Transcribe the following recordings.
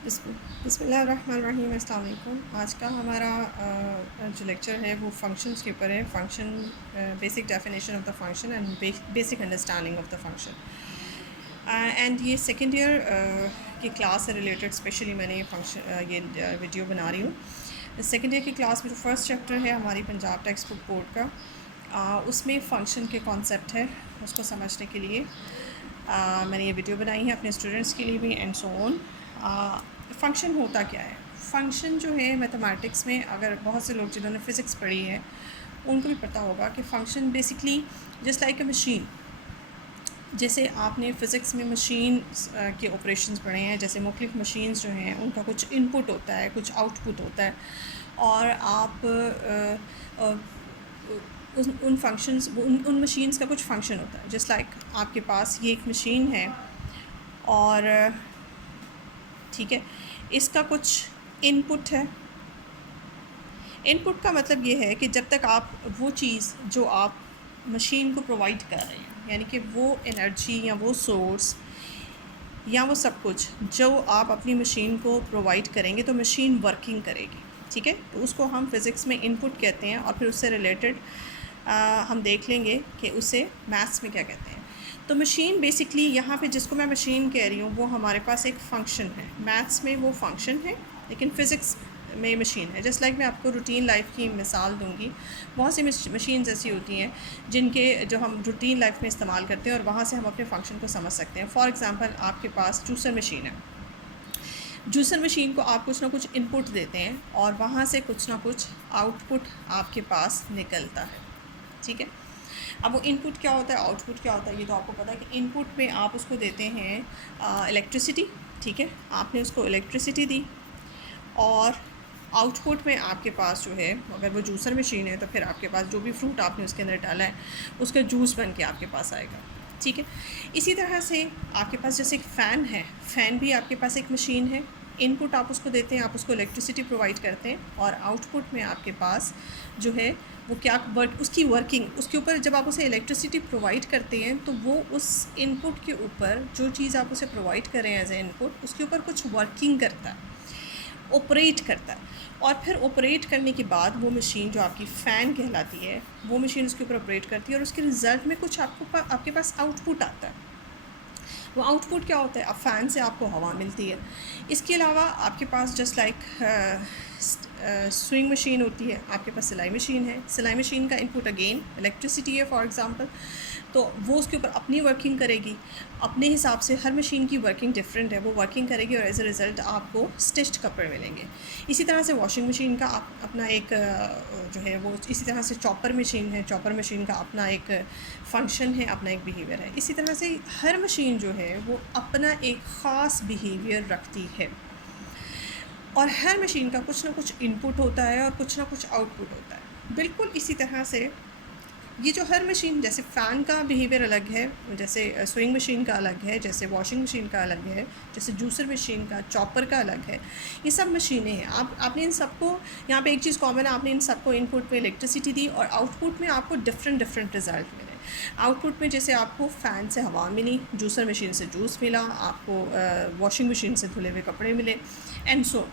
बिस्मिल्लाहिर्रहमानिर्रहीम, अस्सलाम वालेकुम। आज का हमारा जो लेक्चर है वो फंक्शंस के ऊपर है। Function, basic definition of the function and basic understanding of the function. And ये सेकेंड ईयर की क्लास से रिलेटेड स्पेशली मैंने ये वीडियो बना रही हूँ। सेकेंड ईयर की क्लास में जो फर्स्ट चैप्टर है हमारी पंजाब टेक्स्ट बुक बोर्ड का, उसमें फ़ंक्शन के कॉन्सेप्ट है, उसको समझने के लिए मैंने ये वीडियो बनाई है अपने स्टूडेंट्स के लिए भी एंड सो ऑन। फ़ंक्शन होता क्या है? फ़ंक्शन जो है मैथमेटिक्स में, अगर बहुत से लोग जिन्होंने फ़िज़िक्स पढ़ी है उनको भी पता होगा कि फ़ंक्शन बेसिकली जस्ट लाइक अ मशीन। जैसे आपने फ़िज़िक्स में मशीन के ऑपरेशंस पढ़े हैं, जैसे मुख्तलिफ़ मशीन्स जो हैं उनका कुछ इनपुट होता है, कुछ आउटपुट होता है, और आप उन फंक्शंस उन मशीन्स का कुछ फ़ंक्शन होता है। जस्ट लाइक आपके पास ये एक मशीन है और ठीक है, इसका कुछ इनपुट है। इनपुट का मतलब ये है कि जब तक आप वो चीज़ जो आप मशीन को प्रोवाइड कर रहे हैं, यानी कि वो एनर्जी या वो सोर्स या वो सब कुछ जो आप अपनी मशीन को प्रोवाइड करेंगे तो मशीन वर्किंग करेगी। ठीक है, तो उसको हम फिज़िक्स में इनपुट कहते हैं, और फिर उससे रिलेटेड हम देख लेंगे कि उसे मैथ्स में क्या कहते हैं। तो मशीन बेसिकली यहाँ पे जिसको मैं मशीन कह रही हूँ वो हमारे पास एक फ़ंक्शन है। मैथ्स में वो फ़ंक्शन है, लेकिन फ़िज़िक्स में मशीन है। जस्ट लाइक मैं आपको रूटीन लाइफ की मिसाल दूंगी। बहुत सी मशीन्स ऐसी होती हैं जिनके जो हम रूटीन लाइफ में इस्तेमाल करते हैं और वहाँ से हम अपने फ़ंक्शन को समझ सकते हैं। फॉर एग्ज़ाम्पल, आपके पास जूसर मशीन है। जूसर मशीन को आप कुछ ना कुछ इनपुट देते हैं और वहाँ से कुछ ना कुछ आउटपुट आपके पास निकलता है। ठीक है, अब वो इनपुट क्या होता है, आउटपुट क्या होता है, ये तो आपको पता है कि इनपुट में आप उसको देते हैं इलेक्ट्रिसिटी। ठीक है, आपने उसको इलेक्ट्रिसिटी दी, और आउटपुट में आपके पास जो है, अगर वो जूसर मशीन है तो फिर आपके पास जो भी फ्रूट आपने उसके अंदर डाला है उसका जूस बन के आपके पास आएगा। ठीक है, इसी तरह से आपके पास जैसे एक फ़ैन है, फ़ैन भी आपके पास एक मशीन है। इनपुट आप उसको देते हैं, आप उसको इलेक्ट्रिसिटी प्रोवाइड करते हैं, और आउटपुट में आपके पास जो है वो क्या उसकी वर्किंग, उसके ऊपर जब आप उसे इलेक्ट्रिसिटी प्रोवाइड करते हैं तो वो उस इनपुट के ऊपर जो चीज़ आप उसे प्रोवाइड कर रहे हैं एज ए इनपुट, उसके ऊपर कुछ वर्किंग करता है, ऑपरेट करता है। और फिर ऑपरेट करने के बाद वो मशीन जो आपकी फ़ैन कहलाती है, वो मशीन उसके ऊपर ऑपरेट करती है, और उसके रिज़ल्ट में कुछ आपके पास आउटपुट आता है। वो आउटपुट क्या होता है? अब फ़ैन से आपको हवा मिलती है। इसके अलावा आपके पास जस्ट लाइक स्विंग मशीन होती है, आपके पास सिलाई मशीन है। सिलाई मशीन का इनपुट अगेन इलेक्ट्रिसिटी है फॉर एग्ज़ाम्पल, तो वो उसके ऊपर अपनी वर्किंग करेगी। अपने हिसाब से हर मशीन की वर्किंग डिफरेंट है, वो वर्किंग करेगी और एज अ रिज़ल्ट आपको स्टिच्ड कपड़े मिलेंगे। इसी तरह से वॉशिंग मशीन का अपना एक जो है वो, इसी तरह से चॉपर मशीन है, चॉपर मशीन का अपना एक फ़ंक्शन है, अपना एक बिहेवियर है। इसी तरह से हर मशीन जो है वो अपना एक ख़ास बिहेवियर रखती है, और हर मशीन का कुछ ना कुछ इनपुट होता है और कुछ ना कुछ आउटपुट होता है। बिल्कुल इसी तरह से ये जो हर मशीन, जैसे फ़ैन का बिहेवियर अलग है, जैसे स्विंग मशीन का अलग है, जैसे वॉशिंग मशीन का अलग है, जैसे जूसर मशीन का, चॉपर का अलग है, ये सब मशीनें हैं। आपने इन सबको, यहाँ पे एक चीज़ कॉमन है, आपने इन सबको इनपुट में इलेक्ट्रिसिटी दी और आउटपुट में आपको डिफरेंट रिज़ल्ट मिले। आउटपुट में जैसे आपको फ़ैन से हवा मिली, जूसर मशीन से जूस मिला, आपको वॉशिंग मशीन से धुले हुए कपड़े मिले, एंड सो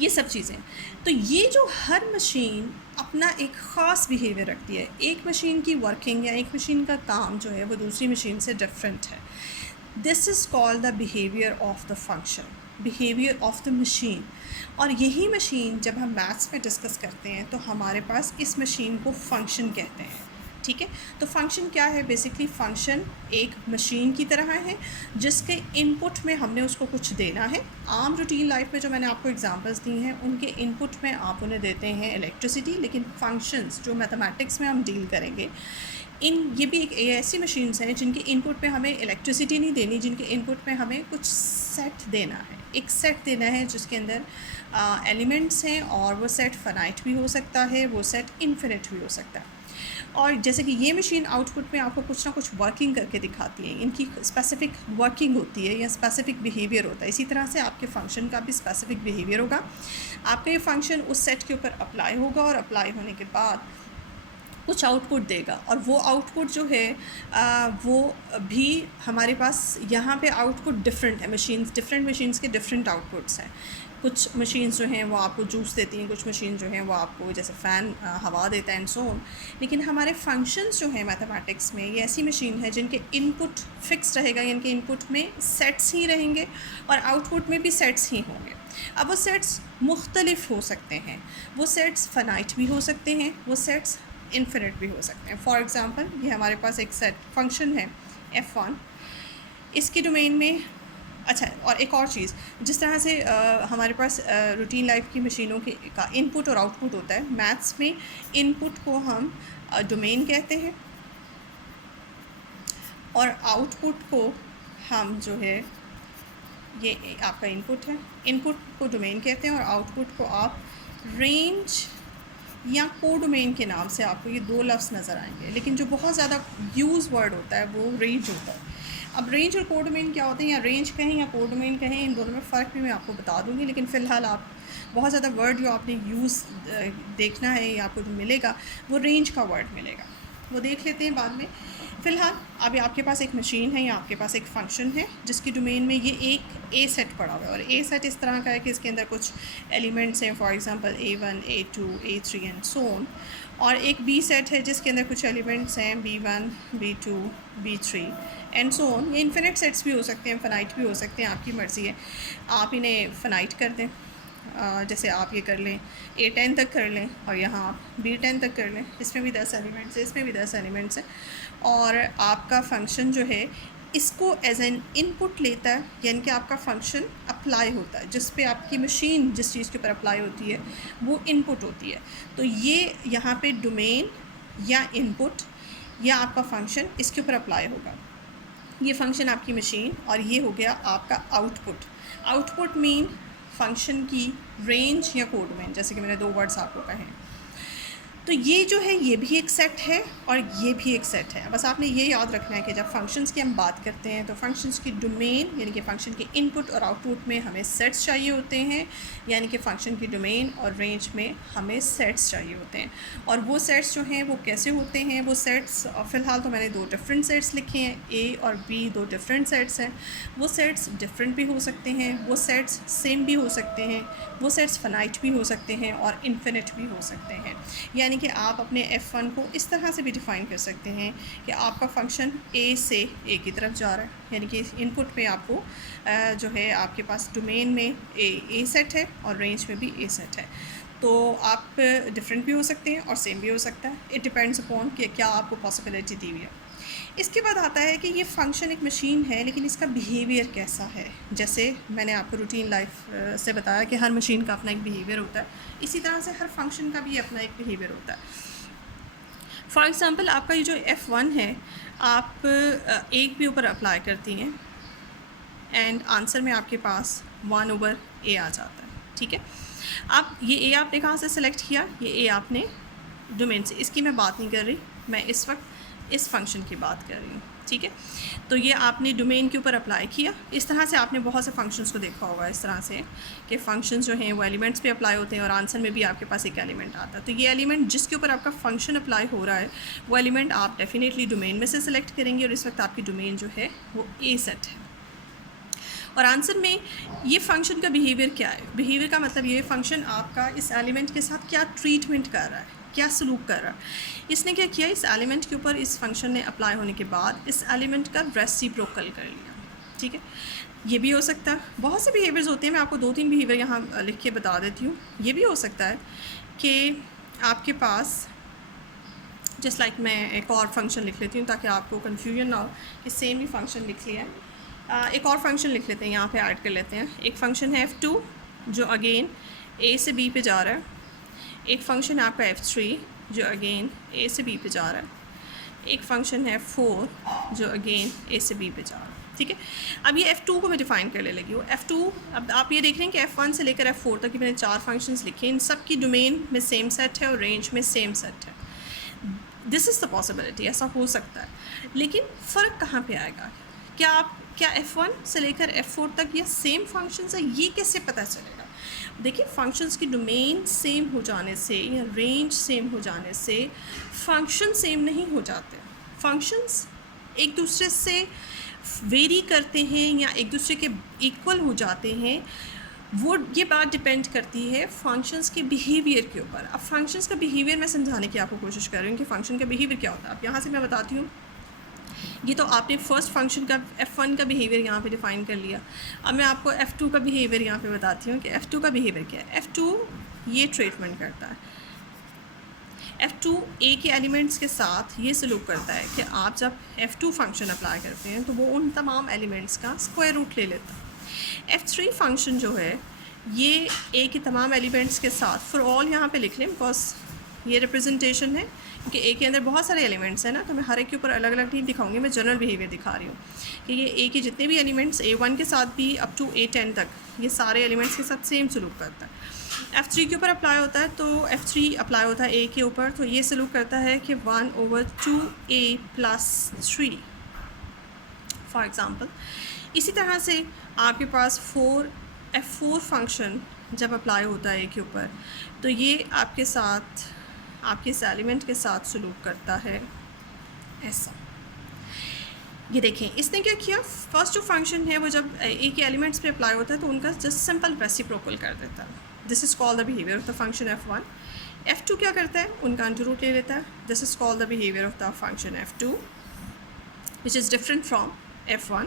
ये सब चीज़ें। तो ये जो हर मशीन अपना एक ख़ास बिहेवियर रखती है। एक मशीन की वर्किंग या एक मशीन का काम जो है वो दूसरी मशीन से डिफरेंट है। This is called the behaviour of the function, behaviour of the machine. और यही मशीन जब हम मैथ्स में डिस्कस करते हैं तो हमारे पास इस मशीन को फंक्शन कहते हैं। ठीक है, तो फंक्शन क्या है? बेसिकली फ़ंक्शन एक मशीन की तरह है जिसके इनपुट में हमने उसको कुछ देना है। आम रूटीन लाइफ में जो मैंने आपको एग्जांपल्स दी हैं उनके इनपुट में आप उन्हें देते हैं इलेक्ट्रिसिटी, लेकिन फंक्शंस जो मैथमेटिक्स में हम डील करेंगे, ये भी एक ऐसी मशीन्स हैं जिनके इनपुट में हमें इलेक्ट्रिसिटी नहीं देनी, जिनके इनपुट में हमें कुछ सेट देना है, एक सेट देना है जिसके अंदर एलिमेंट्स हैं, और वो सेट फाइनाइट भी हो सकता है, वो सेट इन्फिनिट भी हो सकता है। और जैसे कि ये मशीन आउटपुट में आपको कुछ ना कुछ वर्किंग करके दिखाती है, इनकी स्पेसिफ़िक वर्किंग होती है या स्पेसिफ़िक बिहेवियर होता है। इसी तरह से आपके फ़ंक्शन का भी स्पेसिफ़िक बिहेवियर होगा। आपका ये फ़ंक्शन उस सेट के ऊपर अप्लाई होगा, और अप्लाई होने के बाद कुछ आउटपुट देगा, और वो आउटपुट जो है वो भी हमारे पास यहाँ पे आउटपुट डिफरेंट है। डिफरेंट मशीन्स के डिफरेंट आउटपुट्स हैं। कुछ मशीन्स जो हैं वो आपको जूस देती हैं, कुछ मशीन जो हैं वो आपको जैसे फ़ैन हवा देता है एंड सो ऑन। लेकिन हमारे फंक्शंस जो हैं मैथमेटिक्स में, ये ऐसी मशीन है जिनके इनपुट फिक्स रहेगा, यानी कि इनपुट में सेट्स ही रहेंगे और आउटपुट में भी सेट्स ही होंगे। अब वो सेट्स मुख्तलिफ हो सकते हैं, वो सेट्स फ़नाइट भी हो सकते हैं, वो सेट्स इन्फिनिट भी हो सकते हैं। फॉर एग्ज़ाम्पल, ये हमारे पास एक सेट फंक्शन है F1, इसकी डोमेन में अच्छा, और एक और चीज़, जिस तरह से हमारे पास रूटीन लाइफ की मशीनों के का इनपुट और आउटपुट होता है, मैथ्स में इनपुट को हम डोमेन कहते हैं और आउटपुट को हम जो है, ये आपका इनपुट है, इनपुट को डोमेन कहते हैं और आउटपुट को आप रेंज या कोडोमेन के नाम से आपको ये दो लफ्ज़ नज़र आएंगे। लेकिन जो बहुत ज़्यादा यूज़ वर्ड होता है वो रेंज होता है। अब रेंज और कोडोमेन क्या होते हैं, या रेंज कहें या कोडोमेन कहें, इन दोनों में फ़र्क भी मैं आपको बता दूँगी। लेकिन फ़िलहाल आप बहुत ज़्यादा वर्ड जो आपने यूज़ देखना है या आपको जो मिलेगा वो रेंज का वर्ड मिलेगा, वो देख लेते हैं बाद में। फ़िलहाल अभी आपके पास एक मशीन है या आपके पास एक फ़ंक्शन है जिसकी डोमेन में ये एक ए सेट पड़ा हुआ है, और ए सेट इस तरह का है कि इसके अंदर कुछ एलिमेंट्स हैं, for example A1 A2 A3 and so on. और एक बी सेट है जिसके अंदर कुछ एलिमेंट्स हैं B1 B2 B3 and so on. ये इन्फिनिट सेट्स भी हो सकते हैं, फ़नाइट भी हो सकते हैं, आपकी मर्ज़ी है। आप इन्हें फ़नाइट कर दें, जैसे आप ये कर लें A10 तक कर लें और यहाँ आप B10 तक कर लें, इसमें भी 10 एलिमेंट्स हैं, इसमें भी 10 एलिमेंट्स हैं, और आपका फ़ंक्शन जो है इसको एज एन इनपुट लेता है, यानी कि आपका फ़ंक्शन अप्लाई होता है, जिस पे आपकी मशीन जिस चीज़ के ऊपर अप्लाई होती है वो इनपुट होती है। तो ये यहाँ पे डोमेन या इनपुट या आपका फ़ंक्शन इसके ऊपर अप्लाई होगा। ये फ़ंक्शन आपकी मशीन, और ये हो गया आपका आउटपुट। आउटपुट मीन फंक्शन की रेंज या कोडोमेन, जैसे कि मैंने दो वर्ड्स आपको कहे। तो ये जो है ये भी एक सेट है और ये भी एक सेट है। बस आपने ये याद रखना है कि जब फंक्शंस की हम बात करते हैं तो फंक्शंस की डोमेन यानी कि फ़ंक्शन के इनपुट और आउटपुट में हमें सेट्स चाहिए होते हैं, यानी कि फ़ंक्शन की डोमेन और रेंज में हमें सेट्स चाहिए होते हैं। और वो सेट्स जो हैं वो कैसे होते हैं, वो सेट्स फ़िलहाल तो मैंने दो डिफरेंट सेट्स लिखे हैं, ए और बी दो डिफरेंट सेट्स हैं। वो सेट्स डिफरेंट भी हो सकते हैं, वो सेट्स सेम भी हो सकते हैं, वो सेट्स फ़नाइट भी हो सकते हैं और इन्फिनिट भी हो सकते हैं। यानी कि आप अपने F1 को इस तरह से भी डिफ़ाइन कर सकते हैं कि आपका फ़ंक्शन A से A की तरफ जा रहा है, यानी कि इनपुट में आपको जो है आपके पास डोमेन में A सेट है और रेंज में भी A सेट है। तो आप डिफरेंट भी हो सकते हैं और सेम भी हो सकता है, इट डिपेंड्स अपॉन कि क्या आपको पॉसिबिलिटी दी हुई है। इसके बाद आता है कि ये फ़ंक्शन एक मशीन है, लेकिन इसका बिहेवियर कैसा है। जैसे मैंने आपको रूटीन लाइफ से बताया कि हर मशीन का अपना एक बिहेवियर होता है, इसी तरह से हर फंक्शन का भी अपना एक बिहेवियर होता है। फॉर एग्ज़ाम्पल, आपका ये जो F1 है, आप एक भी ऊपर अप्लाई करती हैं एंड आंसर में आपके पास 1/A आ जाता है। ठीक है, अब ये A आपने कहाँ से सेलेक्ट किया, ये A आपने डोमेन से। इसकी मैं बात नहीं कर रही, मैं इस वक्त इस फंक्शन की बात कर रही हूँ। ठीक है, तो ये आपने डोमेन के ऊपर अप्लाई किया। इस तरह से आपने बहुत से फंक्शंस को देखा होगा, इस तरह से कि फंक्शंस जो हैं वो एलिमेंट्स पे अप्लाई होते हैं और आंसर में भी आपके पास एक एलिमेंट आता है। तो ये एलिमेंट जिसके ऊपर आपका फंक्शन अप्लाई हो रहा है वो एलिमेंट आप डेफिनेटली डोमेन में से सिलेक्ट करेंगे, और इस वक्त आपकी डोमेन जो है वो A सेट है। और आंसर में ये फ़ंक्शन का बिहेवियर क्या है, बिहेवियर का मतलब ये फ़ंक्शन आपका इस एलिमेंट के साथ क्या ट्रीटमेंट कर रहा है, क्या सलूक कर रहा है। इसने क्या किया, इस एलिमेंट के ऊपर इस फंक्शन ने अप्लाई होने के बाद इस एलिमेंट का रेसिप्रोकल कर लिया। ठीक है, ये भी हो सकता है, बहुत से बिहेवियर्स होते हैं, मैं आपको 2-3 बिहेवियर यहाँ लिख के बता देती हूँ। ये भी हो सकता है कि आपके पास जस्ट लाइक मैं एक और फंक्शन लिख लेती हूँ ताकि आपको कन्फ्यूजन ना हो कि सेम ही फंक्शन लिख लिया है। एक और फंक्शन लिख लेते हैं, यहाँ पे ऐड कर लेते हैं। एक फ़ंक्शन है F2 जो अगेन A से B पे जा रहा है। एक फ़ंक्शन है आपका F3 जो अगेन A से B पे जा रहा है। एक फ़ंक्शन है F4 जो अगेन A से B पे जा रहा है। ठीक है, अब ये F2 को मैं डिफ़ाइन कर ले लगी हूँ। F2, अब आप ये देख रहे हैं कि F1 से लेकर F4 तक की मैंने 4 फंक्शंस लिखे हैं, इन सब की डोमेन में सेम सेट है और रेंज में सेम सेट है। दिस इज़ द पॉसिबिलिटी, ऐसा हो सकता है। लेकिन फ़र्क कहाँ पे आएगा, क्या आप क्या F1 से लेकर F4 तक ये सेम फंक्शंस है, ये कैसे पता चलेगा? देखिए, फंक्शंस की डोमेन सेम हो जाने से या रेंज सेम हो जाने से फंक्शन सेम नहीं हो जाते। फंक्शंस एक दूसरे से वेरी करते हैं या एक दूसरे के इक्वल हो जाते हैं, वो ये बात डिपेंड करती है फंक्शंस के बिहेवियर के ऊपर। अब फंक्शंस का बिहेवियर मैं समझाने की आपको कोशिश कर रही हूँ कि फ़ंक्शन का बिहेवियर क्या होता है। अब यहाँ से मैं बताती हूँ, ये तो आपने फर्स्ट फंक्शन का F1 का बिहेवियर यहाँ पे डिफ़ाइन कर लिया। अब मैं आपको F2 का बिहेवियर यहाँ पे बताती हूँ कि F2 का बिहेवियर क्या है। F2 ये ट्रीटमेंट करता है, F2 A के एलिमेंट्स के साथ ये सलूक करता है कि आप जब F2 फंक्शन अप्लाई करते हैं तो वो उन तमाम एलिमेंट्स का स्क्वायर रूट ले लेता है। F3 फंक्शन जो है ये A के तमाम एलिमेंट्स के साथ, फॉर ऑल यहाँ पे लिख लें बिकॉज ये रिप्रेजेंटेशन है, क्योंकि ए के अंदर बहुत सारे एलिमेंट्स हैं ना, तो मैं हर एक के ऊपर अलग अलग नहीं दिखाऊंगी, मैं जनरल बिहेवियर दिखा रही हूँ कि ये ए के जितने भी एलिमेंट्स A1 के साथ भी अप टू A10 तक ये सारे एलिमेंट्स के साथ सेम सलूक करता है। F3 के ऊपर अप्लाई होता है तो F3 अप्लाई होता है ए के ऊपर, तो ये सलूक करता है कि 1/2A + 3 फॉर एग्ज़ाम्पल। इसी तरह से आपके पास F4 फंक्शन जब अप्लाई होता है ए के ऊपर तो ये आपके साथ, आपके इस एलिमेंट के साथ सलूक करता है ऐसा। ये देखें इसने क्या किया, फर्स्ट जो फंक्शन है वो जब ए के एलिमेंट्स पे अप्लाई होता है तो उनका जस्ट सिंपल रेसिप्रोकल कर देता है। This is called the behaviour of the function F1। F2 क्या करता है, उनका अंडर रूट ले लेता है। This is called the behaviour of the function F2 which is different from F1।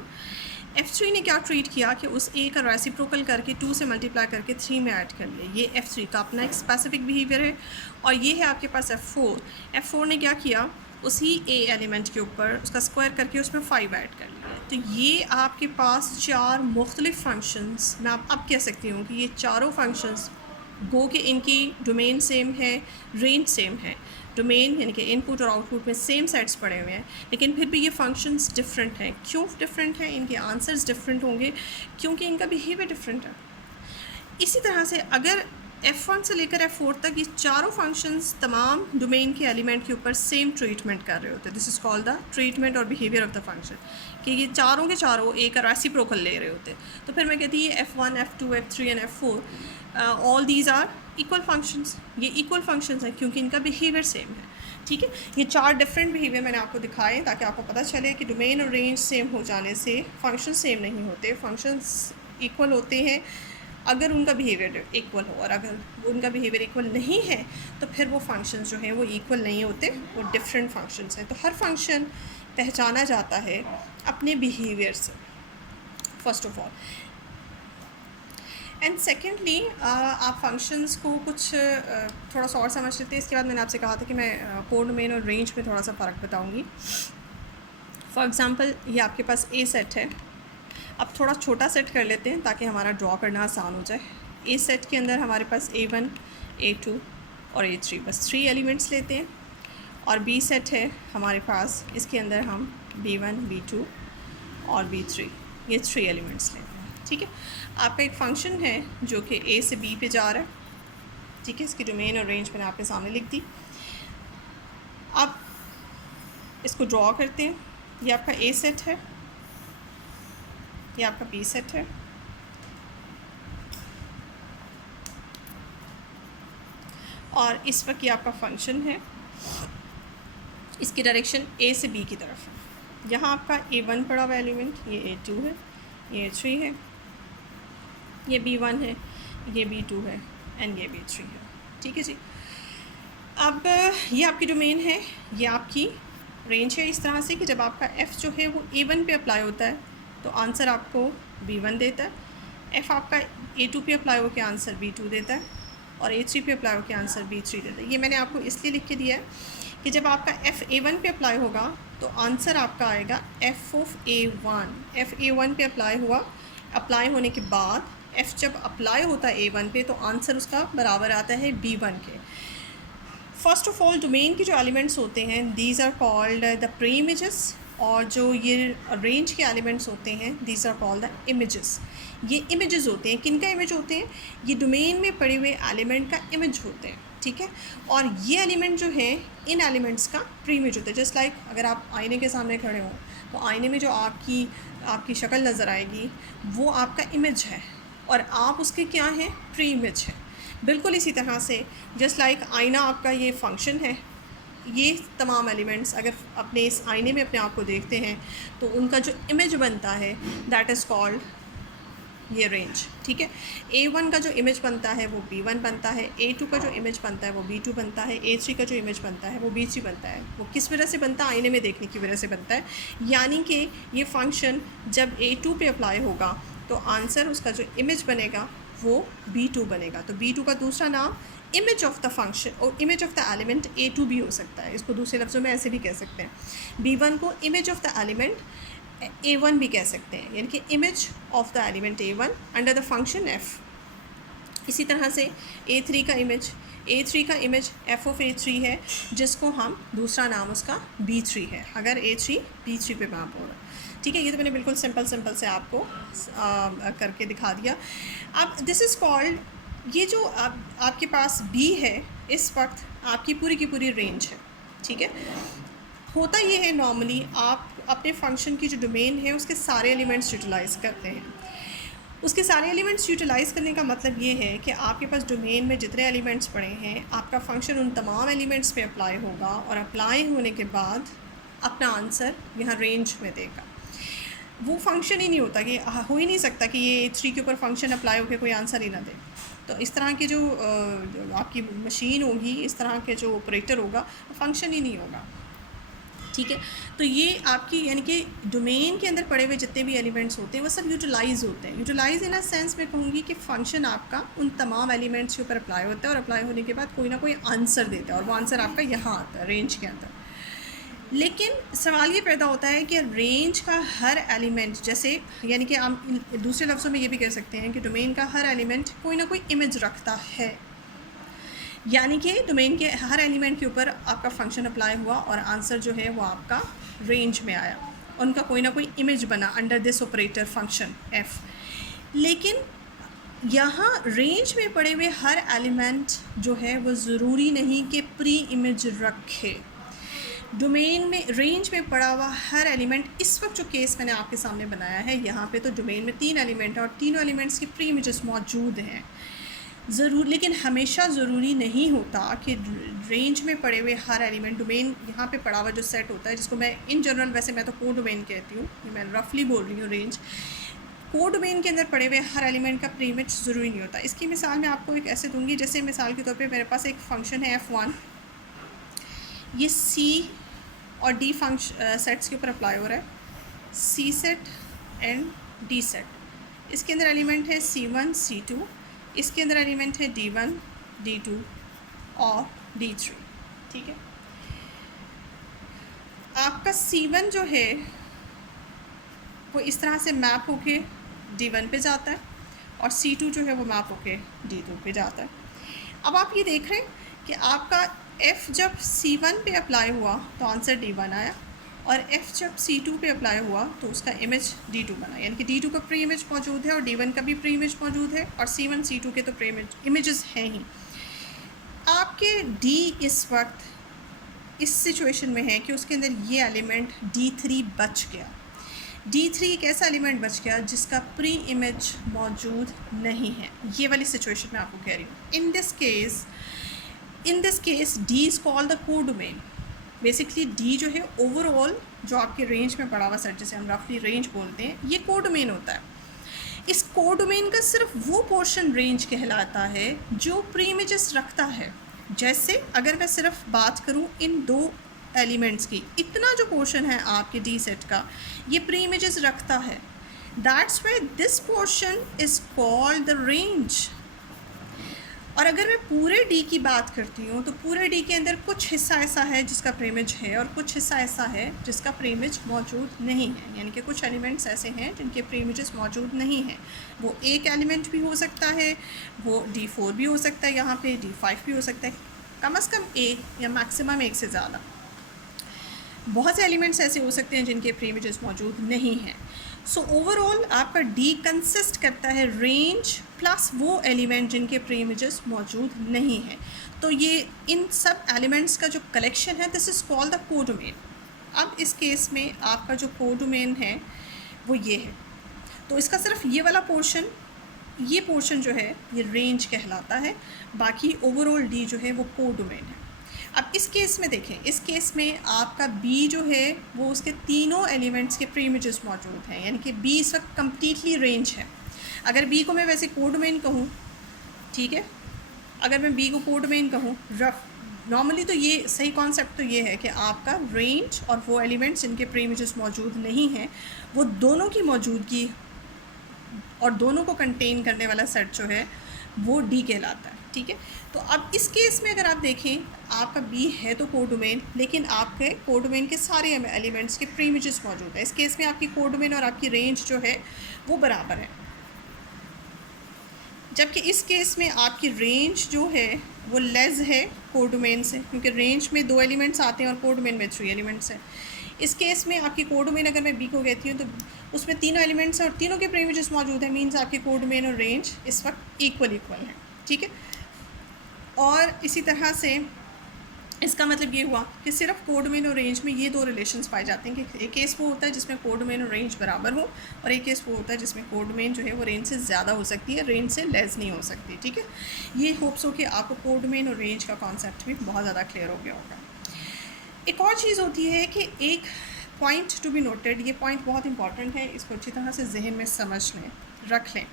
F3 ने क्या ट्रीट किया कि उस A का रेसिप्रोकल करके 2 से मल्टीप्लाई करके 3 में ऐड कर ले। ये F3 का अपना एक स्पेसिफिक बिहेवियर है। और ये है आपके पास F4 ने क्या किया, उसी A एलिमेंट के ऊपर उसका स्क्वायर करके उसमें 5 ऐड कर लिया। तो ये आपके पास 4 मुख्तलिफ फंक्शंस, मैं अब कह सकती हूँ कि ये चारों फंक्शंस गो के इनकी डोमेन सेम है, रेंज सेम है। डोमेन यानी कि इनपुट और आउटपुट में सेम सेट्स पड़े हुए हैं, लेकिन फिर भी ये फंक्शंस डिफरेंट हैं। क्यों डिफरेंट हैं, इनके आंसर्स डिफरेंट होंगे क्योंकि इनका बिहेवियर डिफरेंट है। इसी तरह से अगर F1 से लेकर F4 तक ये चारों फंक्शंस तमाम डोमेन के एलिमेंट के ऊपर सेम ट्रीटमेंट कर रहे होते हैं, this is called the treatment और बिहेवियर ऑफ द फंक्शन, कि ये चारों के चारों एक रेसिप्रोकल ले रहे होते हैं। तो फिर मैं कहती है F1, F2, F3 and F4 all these are equal functions. ये इक्वल फंक्शंस हैं क्योंकि इनका बिहेवियर सेम है। ठीक है, ये 4 डिफरेंट बिहेवियर मैंने आपको दिखाए ताकि आपको पता चले कि डोमेन और रेंज सेम हो जाने से फंक्शन सेम नहीं होते, फंक्शंस इक्वल होते हैं अगर उनका बिहेवियर इक्वल हो, और अगर उनका बिहेवियर इक्वल नहीं है तो फिर वो फंक्शंस जो हैं वो इक्वल नहीं होते, वो डिफरेंट फंक्शंस हैं। तो हर फंक्शन पहचाना जाता है अपने बिहेवियर से, first of all. And secondly आप फंक्शंस को कुछ थोड़ा सा और समझ लेते हैं। इसके बाद मैंने आपसे कहा था कि मैं कोड डोमेन और रेंज में थोड़ा सा फ़र्क बताऊँगी। फॉर एग्ज़ाम्पल ये आपके पास ए सेट है, अब थोड़ा छोटा सेट कर लेते हैं ताकि हमारा ड्रॉ करना आसान हो जाए। ए सेट के अंदर हमारे पास A1, A2 और A3, बस 3 एलिमेंट्स लेते हैं। और बी सेट है हमारे पास, इसके अंदर हम B1, B2 और B3, ये 3 एलिमेंट्स लेते हैं। ठीक है, आपका एक फंक्शन है जो कि A से B पे जा रहा है। ठीक है, इसकी डोमेन और रेंज मैंने आपके सामने लिख दी। अब इसको ड्रॉ करते हैं। ये आपका A सेट है, ये आपका B सेट है, और इस वक्त ये आपका फंक्शन है, इसकी डायरेक्शन A से B की तरफ है। यहाँ आपका A1 पड़ा हुआ एलिमेंट, ये A2 है, ये A3 है, ये B1 है, ये B2 है एंड ये B3 है। ठीक है जी, अब ये आपकी डोमेन है, ये आपकी रेंज है। इस तरह से कि जब आपका F जो है वो A1 पे अप्लाई होता है तो आंसर आपको B1 देता है, F आपका A2 पे अप्लाई होकर आंसर B2 देता है, और A3 पे अप्लाई होकर आंसर B3 देता है। ये मैंने आपको इसलिए लिख के दिया है कि जब आपका F A1 पे अप्लाई होगा तो आंसर आपका आएगा F of A1। F A1 पे अप्लाई हुआ, अप्लाई होने के बाद F जब अप्लाई होता है A1 पे तो आंसर उसका बराबर आता है B1 के। फर्स्ट ऑफ ऑल डोमेन के जो एलिमेंट्स होते हैं these are called the pre images, और जो ये रेंज के एलिमेंट्स होते हैं these are called the images. ये इमेजेस होते हैं, किन का इमेज होते हैं, ये डोमेन में पड़े हुए एलिमेंट का इमेज होते हैं। ठीक है, और ये एलिमेंट जो है इन एलिमेंट्स का प्री इमेज होता है। जस्ट लाइक अगर आप आईने के सामने खड़े हों तो आईने में जो आपकी आपकी शक्ल नज़र आएगी वो आपका इमेज है और आप उसके क्या हैं, प्री इमेज है। बिल्कुल इसी तरह से जस्ट लाइक आईना आपका ये फंक्शन है, ये तमाम एलिमेंट्स अगर अपने इस आईने में अपने आप को देखते हैं तो उनका जो इमेज बनता है दैट इज़ कॉल्ड ये रेंज। ठीक है, A1 का जो इमेज बनता है वो B1 बनता है, A2 का जो इमेज बनता है वो B2 बनता है, A3 का जो इमेज बनता है वो B3 बनता है। वो किस वजह से बनता है, आईने में देखने की वजह से बनता है। यानी कि ये फंक्शन जब A2 पे अप्लाई होगा तो आंसर उसका जो इमेज बनेगा वो B2 बनेगा। तो B2 का दूसरा नाम इमेज ऑफ द फंक्शन और image of the element A2 भी हो सकता है। इसको दूसरे लफ्ज़ों में ऐसे भी कह सकते हैं। B1 को image of the element A1 भी कह सकते हैं, यानी कि image of the element A1 under the function F। इसी तरह से A3 का इमेज F ऑफ A3 है, जिसको हम दूसरा नाम उसका B3 है, अगर A3 B3 पे मैप हो रहा है। ठीक है, ये तो मैंने बिल्कुल सिंपल से आपको करके दिखा दिया। अब दिस इज़ कॉल्ड, ये जो आपके पास B है इस वक्त आपकी पूरी की पूरी रेंज है। ठीक है, होता ये है नॉर्मली आप अपने फंक्शन की जो डोमेन है उसके सारे एलिमेंट्स यूटिलाइज़ करते हैं। उसके सारे एलिमेंट्स यूटिलाइज़ करने का मतलब ये है कि आपके पास डोमेन में जितने एलिमेंट्स पड़े हैं आपका फंक्शन उन तमाम एलिमेंट्स पे अप्लाई होगा और अप्लाई होने के बाद अपना आंसर यहाँ रेंज में देगा। वो फंक्शन ही नहीं होता कि हो ही नहीं सकता कि ये 3 के ऊपर फंक्शन अप्लाई होकर कोई आंसर ही ना दे। तो इस तरह की जो आपकी मशीन होगी, इस तरह के जो ऑपरेटर होगा, फंक्शन ही नहीं होगा। ठीक है, तो ये आपकी यानी कि डोमेन के अंदर पड़े हुए जितने भी एलिमेंट्स होते हैं वो सब यूटिलाइज़ होते हैं। यूटिलाइज़ इन अ सेंस मैं कहूँगी कि फ़ंक्शन आपका उन तमाम एलिमेंट्स के ऊपर अप्लाई होता है और अप्लाई होने के बाद कोई ना कोई आंसर देता है और वो आंसर आपका यहाँ आता है रेंज के अंदर। लेकिन सवाल ये पैदा होता है कि रेंज का हर एलिमेंट, जैसे यानी कि हम दूसरे लफ्ज़ों में ये भी कह सकते हैं कि डोमेन का हर एलिमेंट कोई ना कोई इमेज रखता है, यानी कि डोमेन के हर एलिमेंट के ऊपर आपका फंक्शन अप्लाई हुआ और आंसर जो है वो आपका रेंज में आया, उनका कोई ना कोई इमेज बना under this operator function F। लेकिन यहाँ रेंज में पड़े हुए हर एलिमेंट जो है वो ज़रूरी नहीं कि प्री इमेज रखे। डोमेन में रेंज में पड़ा हुआ हर एलिमेंट, इस वक्त जो केस मैंने आपके सामने बनाया है यहाँ पे, तो डोमेन में 3 एलिमेंट है और तीनों एलिमेंट्स की प्री इमेजेस मौजूद हैं ज़रूर, लेकिन हमेशा ज़रूरी नहीं होता कि रेंज में पड़े हुए हर एलिमेंट, डोमेन यहाँ पे पड़ा हुआ जो सेट होता है जिसको मैं इन जनरल, वैसे मैं तो को डोमेन कहती हूँ, मैं रफली बोल रही हूँ रेंज, को डोमेन के अंदर पड़े हुए हर एलिमेंट का प्री इमेज ज़रूरी नहीं होता। इसकी मिसाल मैं आपको एक ऐसे दूंगी, जैसे मिसाल के तौर पे मेरे पास एक फ़ंक्शन है F1, ये C और D फंक्शन सेट्स के ऊपर अप्लाई हो रहा है, C set and D set. इसके अंदर एलिमेंट है C1 C2, इसके अंदर एलिमेंट है D1 D2 और D3। ठीक है, आपका C1 जो है वो इस तरह से मैप होके D1 पे जाता है और C2 जो है वो मैप होके D2 पे जाता है। अब आप ये देख रहे हैं कि आपका F जब C1 पे अप्लाई हुआ तो आंसर D1 आया और F जब C2 पे अप्लाई हुआ तो उसका इमेज D2 बना, यानी कि D2 का प्री इमेज मौजूद है और D1 का भी प्री इमेज मौजूद है और C1 C2 के तो प्री इमेजेस हैं ही। आपके D इस वक्त इस सिचुएशन में है कि उसके अंदर ये एलिमेंट D3 बच गया। D3 एक ऐसा एलिमेंट बच गया जिसका प्री इमेज मौजूद नहीं है, ये वाली सिचुएशन मैं आपको कह रही हूँ। In this case D is called the को डोमेन। बेसिकली D जो है ओवरऑल जो आपके रेंज में पड़ा हुआ सेट, जिसे हम रफली रेंज बोलते हैं, ये को डोमेन होता है। इस को डोमेन का सिर्फ वो पोर्शन रेंज कहलाता है जो प्री इमेजेस रखता है। जैसे अगर मैं सिर्फ बात करूँ इन 2 एलिमेंट्स की, इतना जो पोर्शन है आपके D सेट का ये प्री इमेजेस रखता है, that's why this portion is called the range. और अगर मैं पूरे D की बात करती हूँ तो पूरे D के अंदर कुछ हिस्सा ऐसा है जिसका प्री इमेज है और कुछ हिस्सा ऐसा है जिसका प्री इमेज मौजूद नहीं है, यानी कि कुछ एलिमेंट्स ऐसे हैं जिनके प्री इमेजेस मौजूद नहीं हैं। वो एक एलिमेंट भी हो सकता है, वो D4 भी हो सकता है, यहाँ पे D5 भी हो सकता है, कम से कम एक या मैक्सिमम एक से ज़्यादा। बहुत से एलिमेंट्स ऐसे हो सकते हैं जिनके प्री इमेजेस मौजूद नहीं हैं। सो ओवरऑल आपका D कंसिस्ट करता है रेंज प्लस वो एलिमेंट जिनके प्री इमेजेस मौजूद नहीं हैं। तो ये इन सब एलिमेंट्स का जो कलेक्शन है, दिस इज़ कॉल्ड द को डोमेन। अब इस केस में आपका जो को डोमेन है वो ये है। तो इसका सिर्फ ये वाला पोर्शन, ये पोर्शन जो है ये रेंज कहलाता है, बाकी ओवरऑल डी जो है वो कोडोमेन है। अब इस केस में देखें, इस केस में आपका बी जो है वो उसके तीनों एलिमेंट्स के प्री इमेजेस मौजूद हैं, यानी कि बी इस वक्त कम्प्लीटली रेंज है। अगर बी को मैं वैसे कोडोमेन कहूँ, ठीक है, अगर मैं बी को कोडोमेन कहूँ रफ नॉर्मली, तो ये सही कॉन्सेप्ट तो ये है कि आपका रेंज और वो एलिमेंट्स जिनके प्री इमेजेस मौजूद नहीं हैं, वो दोनों की मौजूदगी और दोनों को कंटेन करने वाला सेट जो है वो डी कहलाता है, ठीक है। तो अब इस केस में अगर आप देखें, आपका बी है तो कोडोमेन, लेकिन आपके कोडोमेन के सारे एलिमेंट्स के प्री इमेजेस मौजूद है। इस केस में आपकी कोडोमेन और आपकी रेंज जो है वो बराबर है, जबकि इस केस में आपकी रेंज जो है वो लेस है कोडोमेन से, क्योंकि रेंज में 2 एलिमेंट्स आते हैं और कोडोमेन में 3 एलिमेंट्स हैं। इस केस में आपकी कोडोमेन अगर मैं बी को कहती हूँ तो उसमें तीनों एलिमेंट्स हैं और तीनों के प्री इमेजेस मौजूद हैं, मीन्स आपकी कोडोमेन और रेंज इस वक्त इक्वल है, ठीक है। और इसी तरह से इसका मतलब ये हुआ कि सिर्फ कोडोमेन और रेंज में ये 2 रिलेशंस पाए जाते हैं कि एक केस वो होता है जिसमें कोडोमेन और रेंज बराबर हो, और एक केस वो होता है जिसमें कोडोमेन जो है वो रेंज से ज़्यादा हो सकती है, रेंज से लेस नहीं हो सकती, ठीक है। ये होप्स हो कि आपको कोडोमेन और रेंज का कॉन्सेप्ट भी बहुत ज़्यादा क्लियर हो गया होगा। एक और चीज़ होती है कि एक पॉइंट टू बी नोटेड, ये पॉइंट बहुत इंपॉर्टेंट है, इसको अच्छी तरह से जहन में समझ लें, रख लें।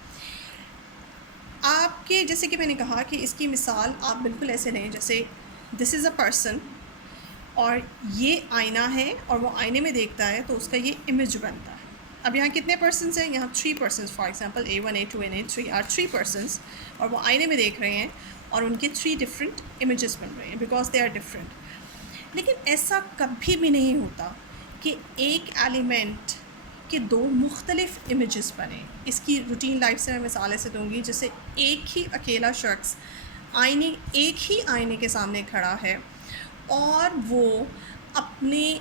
आपके जैसे कि मैंने कहा कि इसकी मिसाल आप बिल्कुल ऐसे लें जैसे दिस इज़ अ पर्सन, और ये आईना है और वो आईने में देखता है तो उसका ये इमेज बनता है। अब यहाँ कितने पर्सन्स हैं? यहाँ 3 persons, for example A1 A2 and A3 are 3 persons, और वो आईने में देख रहे हैं और उनके 3 डिफरेंट इमेजेस बन रहे हैं बिकॉज दे आर डिफरेंट। लेकिन ऐसा कभी भी नहीं होता कि एक एलिमेंट के 2 मुख्तलिफ इमेजेस बने। इसकी रूटीन लाइफ से मैं मिसाल ऐसे दूँगी, जैसे एक ही अकेला शख्स एक ही आईने के सामने खड़ा है और वो अपने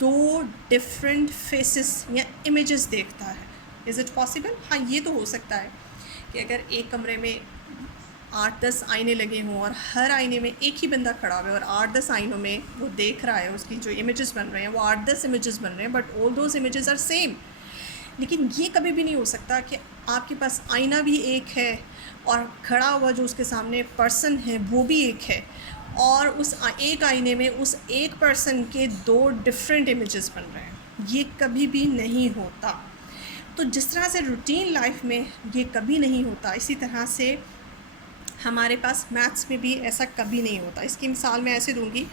2 डिफरेंट फेसेस या इमेजेस देखता है। Is it possible? हाँ, ये तो हो सकता है कि अगर एक कमरे में 8-10 आईने लगे हों और हर आईने में एक ही बंदा खड़ा हुआ है और 8-10 आईनों में वो देख रहा है, उसकी जो इमेजेस बन रहे हैं वो 8-10 इमेजेस बन रहे हैं, but all those images are same. लेकिन ये कभी भी नहीं हो सकता कि आपके पास आईना भी एक है और खड़ा हुआ जो उसके सामने पर्सन है वो भी एक है, और उस एक आईने में उस एक पर्सन के 2 डिफरेंट इमेजेस बन रहे हैं। ये कभी भी नहीं होता। तो जिस तरह से रूटीन लाइफ में ये कभी नहीं होता, इसी तरह से हमारे पास मैथ्स में भी ऐसा कभी नहीं होता। इसकी मिसाल मैं ऐसे दूंगी,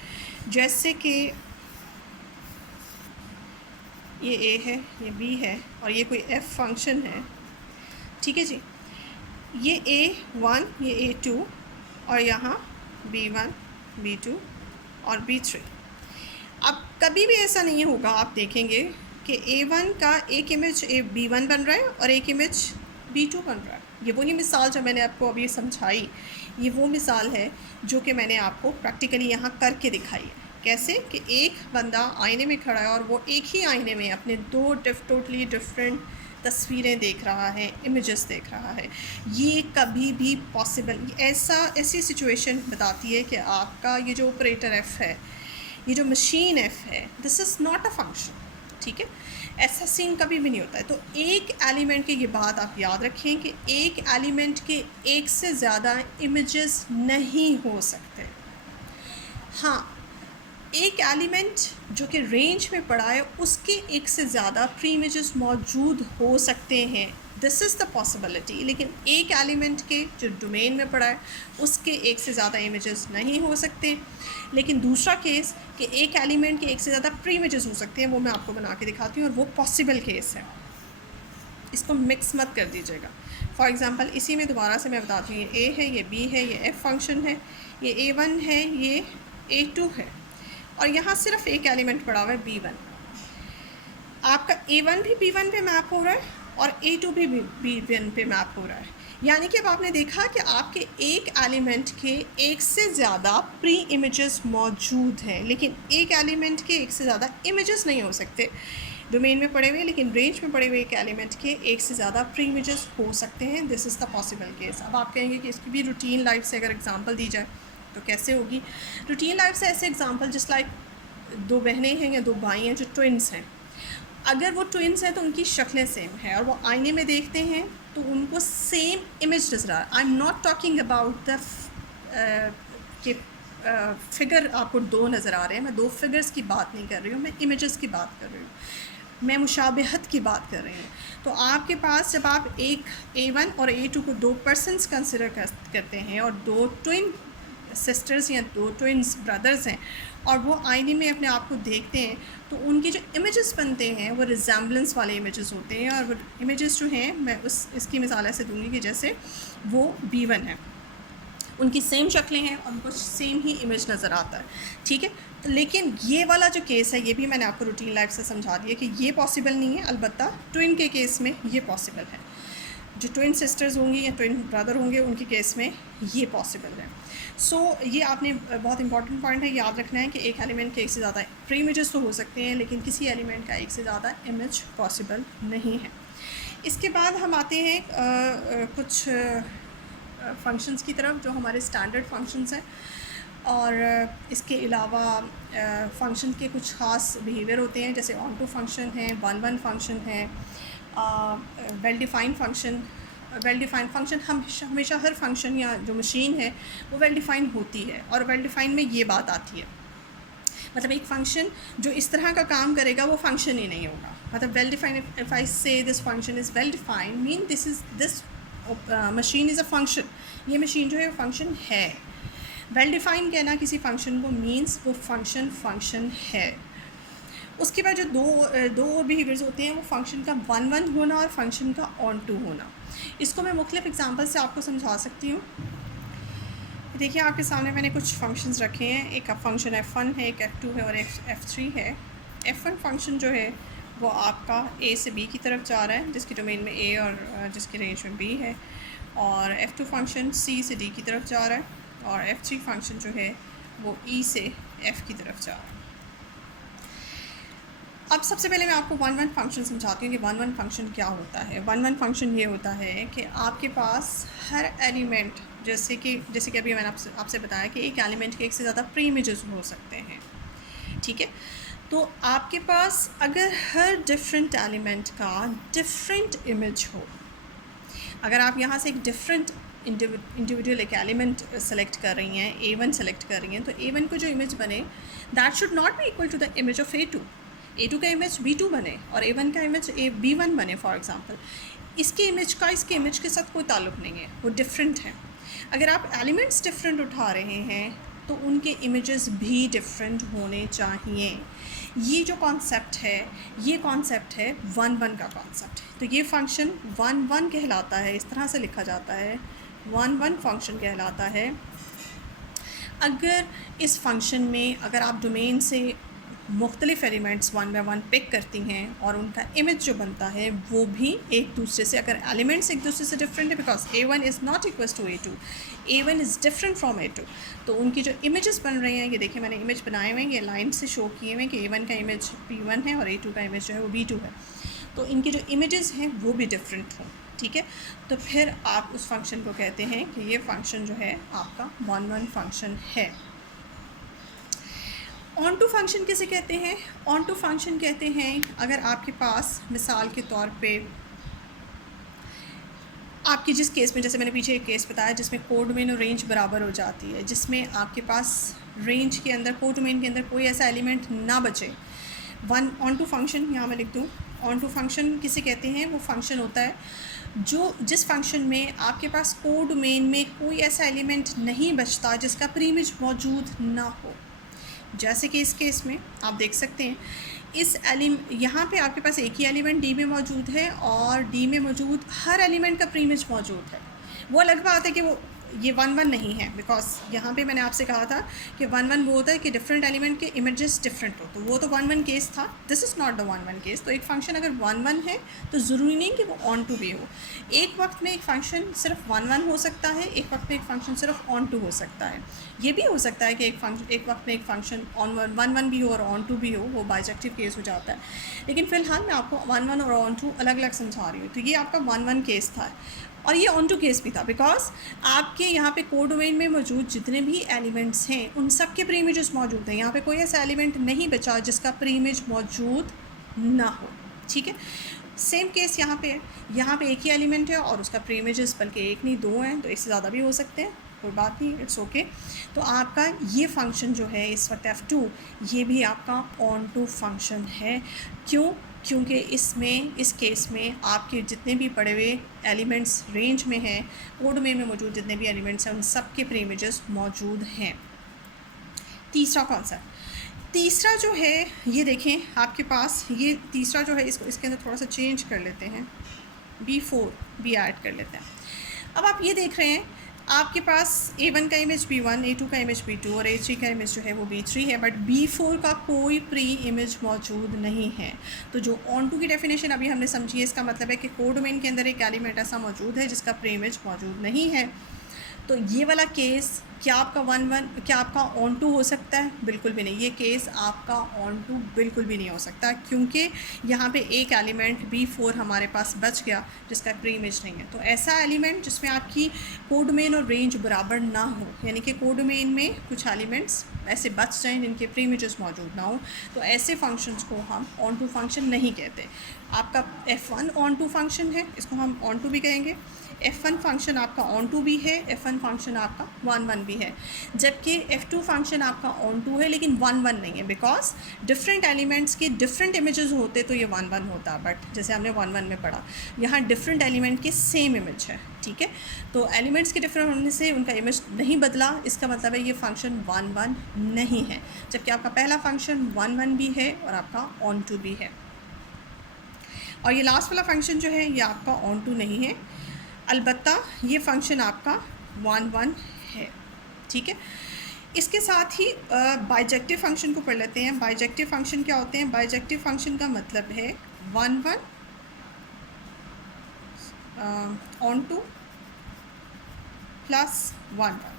जैसे कि ये ए है, ये बी है और ये कोई एफ फंक्शन है, ठीक है जी। ये A1, ये A2 और यहाँ B1, B2 और B3। अब कभी भी ऐसा नहीं होगा, आप देखेंगे कि A1 का एक इमेज B1 बन रहा है और एक इमेज B2 बन रहा है। ये वही मिसाल जो मैंने आपको अभी समझाई, ये वो मिसाल है जो कि मैंने आपको प्रैक्टिकली यहाँ करके दिखाई है। कैसे कि एक बंदा आईने में खड़ा है और वो एक ही आईने में अपने 2 टोटली डिफरेंट तस्वीरें देख रहा है, इमेजेस देख रहा है। ये कभी भी पॉसिबल, ऐसी सिचुएशन बताती है कि आपका ये जो ऑपरेटर F है, ये जो मशीन F है, this is not a function, ठीक है। ऐसा सीन कभी भी नहीं होता है। तो एक एलिमेंट की ये बात आप याद रखें कि एक एलिमेंट के एक से ज़्यादा इमेजेस नहीं हो सकते। हाँ, एक एलिमेंट जो कि रेंज में पड़ा है उसके एक से ज़्यादा प्री इमेजेस मौजूद हो सकते हैं, दिस इज़ द पॉसिबिलिटी। लेकिन एक एलिमेंट के जो डोमेन में पड़ा है उसके एक से ज़्यादा इमेजेस नहीं हो सकते। लेकिन दूसरा केस कि एक एलिमेंट के एक से ज़्यादा प्री इमेजेस हो सकते हैं, वो मैं आपको बना के दिखाती हूँ और वो पॉसिबल केस है। इसको मिक्स मत कर दीजिएगा। फॉर एग्ज़ाम्पल इसी में दोबारा से मैं बताती हूँ, ये ए है, ये बी है, ये एफ फंक्शन है, ये A1 है, ये A2 है और यहाँ सिर्फ एक एलिमेंट पड़ा हुआ है B1। आपका A1 भी B1 पे मैप हो रहा है और A2 भी B1 पे मैप हो रहा है। यानी कि अब आपने देखा कि आपके एक एलिमेंट के एक से ज़्यादा प्री इमेजेस मौजूद हैं, लेकिन एक एलिमेंट के एक से ज़्यादा इमेजेस नहीं हो सकते डोमेन में पड़े हुए, लेकिन रेंज में पड़े हुए एक एलिमेंट के एक से ज़्यादा प्री इमेजेस हो सकते हैं। This is the possible case. अब आप कहेंगे कि इसकी भी रूटीन लाइफ से अगर एग्जांपल दी जाए तो कैसे होगी? रूटीन लाइफ से ऐसे एग्जांपल जिस लाइक 2 बहनें हैं या 2 भाई हैं जो ट्विन्स हैं, अगर वो ट्विन्स हैं तो उनकी शक्लें सेम हैं और वो आईने में देखते हैं तो उनको सेम इमेज नज़र आ रहा है। I am not talking about the कि फिगर आपको दो नज़र आ रहे हैं, मैं दो फिगर्स की बात नहीं कर रही हूँ, मैं इमेजेस की बात कर रही हूँ, मैं मुशाबहत की बात कर रही हूँ। तो आपके पास जब आप एक A1 और A2 को दो पर्सनस कंसिडर करते हैं और दो ट्विन सिस्टर्स या दो ट्विन्स ब्रदर्स हैं और वो आईने में अपने आप को देखते हैं तो उनकी जो इमेजेस बनते हैं वो रिजेम्बलेंस वाले इमेजेस होते हैं। और वो इमेजेस जो हैं मैं इसकी मिसाल ऐसे दूंगी कि जैसे वो B1 है, उनकी सेम शक्लें हैं और उनको सेम ही इमेज नज़र आता है, ठीक है। लेकिन ये वाला जो केस है ये भी मैंने आपको रूटीन लाइफ से समझा दिया कि ये पॉसिबल नहीं है, अलबत्ता ट्विन के केस में ये पॉसिबल है। जो ट्विन सिस्टर्स होंगी या ट्विन ब्रदर होंगे उनके केस में ये पॉसिबल है। सो ये आपने बहुत इंपॉर्टेंट पॉइंट है याद रखना है कि एक एलिमेंट के एक से ज़्यादा प्री इमेजेस तो हो सकते हैं लेकिन किसी एलिमेंट का एक से ज़्यादा इमेज पॉसिबल नहीं है। इसके बाद हम आते हैं कुछ फंक्शंस की तरफ जो हमारे स्टैंडर्ड फंक्शंस हैं और इसके अलावा फंक्शन के कुछ ख़ास बिहेवियर होते हैं जैसे ऑन टू फंक्शन है, वन वन फंक्शन है, well defined function. Well defined function हमेशा हर फंक्शन या जो मशीन है वो वेल डिफाइंड होती है और वेल डिफाइंड में ये बात आती है, मतलब एक फ़ंक्शन जो इस तरह का काम करेगा वो फंक्शन ही नहीं होगा। मतलब वेल डिफाइंड, इफ़ आई से this function is well defined mean this machine is a function, ये मशीन जो है फंक्शन है। वेल डिफाइंड कहना किसी फंक्शन को मीन्स वो फंक्शन है। उसके बाद जो दो बिहेवियर्स होते हैं वो फंक्शन का वन वन होना और फंक्शन का ऑन टू होना। इसको मैं मुख्तलिफ एग्जांपल से आपको समझा सकती हूँ। देखिए आपके सामने मैंने कुछ फंक्शंस रखे हैं, एक फंक्शन F1 है, एक F2 है और एक F3 है। F1 फंक्शन जो है वो आपका A से B की तरफ जा रहा है जिसकी डोमेन में A और जिसकी रेंज में B है, और F2 फंक्शन C से D की तरफ जा रहा है और F3 फंक्शन जो है वो E से F की तरफ जा रहा है। अब सबसे पहले मैं आपको वन वन फंक्शन समझाती हूँ कि वन वन फंक्शन क्या होता है। वन वन फंक्शन ये होता है कि आपके पास हर एलिमेंट जैसे कि अभी मैंने आपसे बताया कि एक एलिमेंट के एक से ज़्यादा प्री इमेजेस हो सकते हैं, ठीक है। तो आपके पास अगर हर डिफरेंट एलिमेंट का डिफरेंट इमेज हो, अगर आप यहाँ से एक डिफरेंट इंडिविजुअल एक एलिमेंट सेलेक्ट कर रही हैं, A1 सेलेक्ट कर रही हैं, तो A1 को जो इमेज बने that should not be equal to the image of A2 का इमेज B2 बने और A1 का इमेज B1 बने फॉर एग्जांपल। इसके इमेज के साथ कोई ताल्लुक़ नहीं है, वो डिफरेंट है। अगर आप एलिमेंट्स डिफरेंट उठा रहे हैं तो उनके इमेजेस भी डिफरेंट होने चाहिए। ये जो कॉन्सेप्ट है ये कॉन्सेप्ट है वन वन का कॉन्सेप्ट है। तो ये फंक्शन वन वन कहलाता है, इस तरह से लिखा जाता है, वन वन फंक्शन कहलाता है। अगर इस फंक्शन में अगर आप डोमेन से मुख्तलिफ elements one by one pick करती हैं और उनका इमेज जो बनता है वो भी एक दूसरे से, अगर एलिमेंट्स एक दूसरे से डिफरेंट है because A1 is not equal to A2, A1 is different from A2, तो उनकी जो इमेजेस बन रहे हैं, ये देखिए मैंने इमेज बनाए हुए हैं, ये लाइन से शो किए हुए हैं कि A1 का इमेज B1 है और A2 का इमेज जो है वो B2 है, तो इनके जो इमेजेस हैं वो भी डिफरेंट हों, ठीक है। तो फिर आप उस फंक्शन को कहते हैं कि ये फंक्शन जो है आपका वन वन फंक्शन है। ऑन टू फंक्शन किसे कहते हैं? ऑन टू फंक्शन कहते हैं अगर आपके पास मिसाल के तौर पे आपकी जिस केस में, जैसे मैंने पीछे एक केस बताया जिसमें कोडोमेन और रेंज बराबर हो जाती है, जिसमें आपके पास रेंज के अंदर कोडोमेन के अंदर कोई ऐसा एलिमेंट ना बचे, वन ऑन टू फंक्शन यहाँ मैं लिख दूँ। ऑन टू फंक्शन किसे कहते हैं? वो फंक्शन होता है जिस फंक्शन में आपके पास कोडोमेन में कोई ऐसा एलिमेंट नहीं बचता जिसका प्री इमेज मौजूद ना हो। जैसे कि इस केस में आप देख सकते हैं यहाँ पे आपके पास एक ही एलिमेंट D में मौजूद है और D में मौजूद हर एलिमेंट का प्री इमेज मौजूद है। वो अलग बात है कि वो ये वन वन नहीं है, बिकॉज यहाँ पे मैंने आपसे कहा था कि वन वन वो होता है कि डिफरेंट एलिमेंट के इमेजेस डिफरेंट हो, तो वो तो वन वन केस था। This is not the one one case. तो एक फंक्शन अगर वन वन है तो ज़रूरी नहीं कि वो ऑन टू भी हो। एक वक्त में एक फ़ंक्शन सिर्फ वन वन हो सकता है, एक वक्त में एक फ़ंक्शन सिर्फ ऑन टू हो सकता है। ये भी हो सकता है कि एक वक्त में एक फ़ंक्शन वन वन भी हो और ऑन टू भी हो, वो बाइजेक्टिव केस हो जाता है। लेकिन फ़िलहाल मैं आपको वन वन और ऑन टू अलग अलग समझा रही हूँ। तो ये आपका वन वन केस था और ये ऑन टू केस भी था, बिकॉज आपके यहाँ पे कोडोमेन में मौजूद जितने भी एलिमेंट्स हैं उन सब के प्री इमेजेस मौजूद हैं। यहाँ पे कोई ऐसा एलिमेंट नहीं बचा जिसका प्री इमेज मौजूद ना हो, ठीक है। सेम केस यहाँ पे है, यहाँ पे एक ही एलिमेंट है और उसका प्री इमेजेस बल्कि एक नहीं दो हैं, तो इससे ज़्यादा भी हो सकते हैं, कोई बात नहीं, इट्स ओके। तो आपका ये फंक्शन जो है इस वक्त F2, ये भी आपका ऑन टू फंक्शन है। क्यों? क्योंकि इसमें, इस केस में आपके जितने भी पड़े हुए एलिमेंट्स रेंज में हैं, कोड में मौजूद जितने भी एलिमेंट्स हैं, उन सब के प्री इमेजेस मौजूद हैं। तीसरा कॉन्सेप्ट, तीसरा जो है ये देखें आपके पास, ये तीसरा जो है इसको इसके अंदर थोड़ा सा चेंज कर लेते हैं, B4 भी ऐड कर लेते हैं। अब आप ये देख रहे हैं आपके पास A1 का इमेज B1, A2 का इमेज B2 और A3 का इमेज जो है वो B3 है, बट B4 का कोई प्री इमेज मौजूद नहीं है। तो जो ऑन टू की डेफिनेशन अभी हमने समझी है, इसका मतलब है कि कोड डोमेन के अंदर एक एलिमेंट ऐसा मौजूद है जिसका प्री इमेज मौजूद नहीं है। तो ये वाला केस क्या आपका 1-1, क्या आपका ऑन टू हो सकता है? बिल्कुल भी नहीं, ये केस आपका ऑन टू बिल्कुल भी नहीं हो सकता, क्योंकि यहाँ पे एक एलिमेंट B4 हमारे पास बच गया जिसका प्री इमेज नहीं है। तो ऐसा एलिमेंट जिसमें आपकी कोड डोमेन और रेंज बराबर ना हो, यानी कि कोड डोमेन में कुछ एलिमेंट्स ऐसे बच जाएँ जिनके प्री इमेजेस मौजूद ना हो, तो ऐसे फंक्शंस को हम ऑन टू फंक्शन नहीं कहते। आपका F1 ऑन टू फंक्शन है, इसको हम ऑन टू भी कहेंगे। F1 फंक्शन आपका ऑन टू भी है, F1 फंक्शन आपका 1-1 भी है, जबकि F2 फंक्शन आपका ऑन टू है लेकिन 1-1 नहीं है, बिकॉज डिफरेंट एलिमेंट्स के डिफरेंट इमेजेस होते तो ये 1-1 होता, बट जैसे हमने 1-1 में पढ़ा, यहाँ डिफरेंट एलिमेंट के सेम इमेज है, ठीक है। तो एलिमेंट्स के डिफरेंट होने से उनका इमेज नहीं बदला, इसका मतलब है ये फंक्शन 1-1 नहीं है, जबकि आपका पहला फंक्शन 1-1 भी है और आपका ऑन टू भी है। और ये लास्ट वाला फंक्शन जो है ये आपका ऑन टू नहीं है, अलबत्ता ये फंक्शन आपका 1-1 है, ठीक है। इसके साथ ही बाइजेक्टिव फंक्शन को पढ़ लेते हैं। बाइजेक्टिव फंक्शन क्या होते हैं? बाइजेक्टिव फंक्शन का मतलब है 1-1 ऑन टू प्लस 1-1।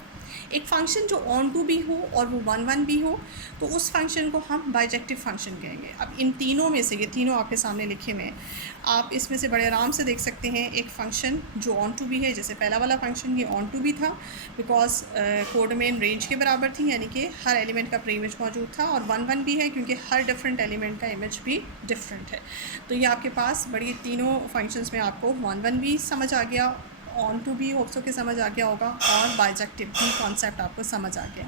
एक फंक्शन जो ऑन टू भी हो और वो 1-1 भी हो, तो उस फंक्शन को हम बाइजेक्टिव फंक्शन कहेंगे। अब इन तीनों में से, ये तीनों आपके सामने लिखे हुए हैं, आप इसमें से बड़े आराम से देख सकते हैं एक फ़ंक्शन जो ऑन टू भी है, जैसे पहला वाला फंक्शन ये ऑन टू भी था बिकॉज कोड डोमेन रेंज के बराबर थी, यानी कि हर एलिमेंट का प्री इमेज मौजूद था, और 1-1 भी है क्योंकि हर डिफरेंट एलिमेंट का इमेज भी डिफरेंट है। तो ये आपके पास बड़ी तीनों फंक्शंस में आपको 1-1 भी समझ आ गया, ऑन टू भी होप्सो के समझ आ गया होगा, और बाइजेक्टिव भी कॉन्सेप्ट आपको समझ आ गया।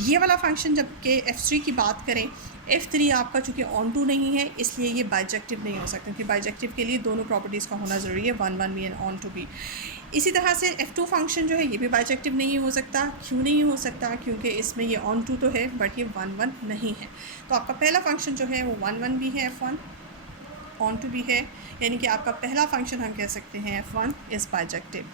ये वाला फंक्शन जबकि F3 की बात करें, F3 आपका चूँकि ऑन टू नहीं है इसलिए ये बाइजेक्टिव नहीं हो सकता, क्योंकि बाइजेक्टिव के लिए दोनों प्रॉपर्टीज़ का होना ज़रूरी है, 1-1 भी एंड ऑन टू भी। इसी तरह से F2 फंक्शन जो है ये भी बाइजेक्टिव नहीं हो सकता। क्यों नहीं हो सकता? क्योंकि इसमें ये ऑन टू तो है बट ये 1-1 नहीं है। तो आपका पहला फंक्शन जो है वो 1-1 भी है, F1 ऑन टू भी है, यानी कि आपका पहला फंक्शन हम कह सकते हैं F1 is bijective,